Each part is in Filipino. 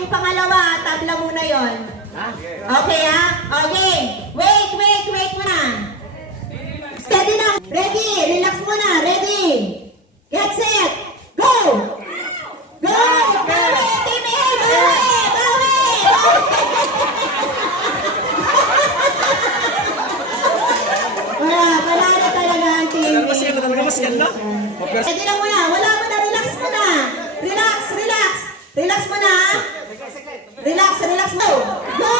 yung pangalawa, tabla muna yon. Okay ha? Okay. Wait muna. Steady na. Ready. Relax muna. Ready. Get set. Go. Go. Bawi. Timil. Bawi. Wala na talaga ang team. Ready lang muna. Wala muna. Relax muna. Relax muna. Relax mo. Go.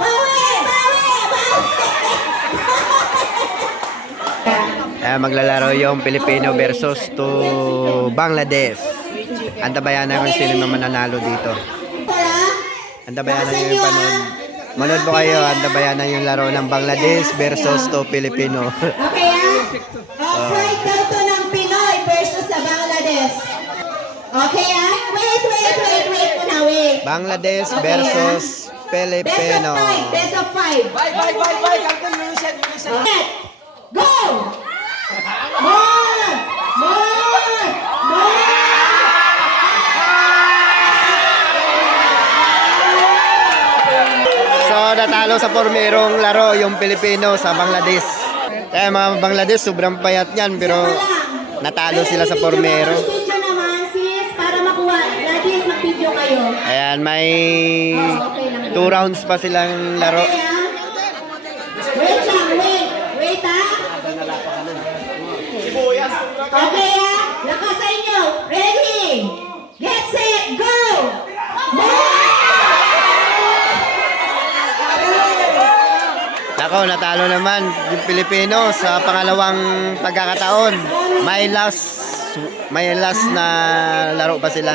Bawi. Maglalaro yung Pilipino versus to Bangladesh. Antabayan na kung sino naman nanalo dito. Antabayan na yung panood. Manood po kayo, antabayan na yung laro ng Bangladesh versus to Pilipino. Okay Pride daw to ng Pinoy versus sa Bangladesh. Okay Wait muna, wait. Bangladesh versus Filipino. Best of 5. Bye. Go! More! So natalo sa pormerong laro yung Pilipino sa Bangladesh. Kaya mga Bangladesh sobrang payat niyan pero natalo sila sa pormero. Video naman sis para makuha. Sis, mag-video kayo. Ayan, may 2 rounds pa silang laro. Wait Okay lakas sa inyo. Ready? Get set, go! Ako, natalo naman yung Pilipino sa pangalawang pagkakataon. May last na laro pa sila.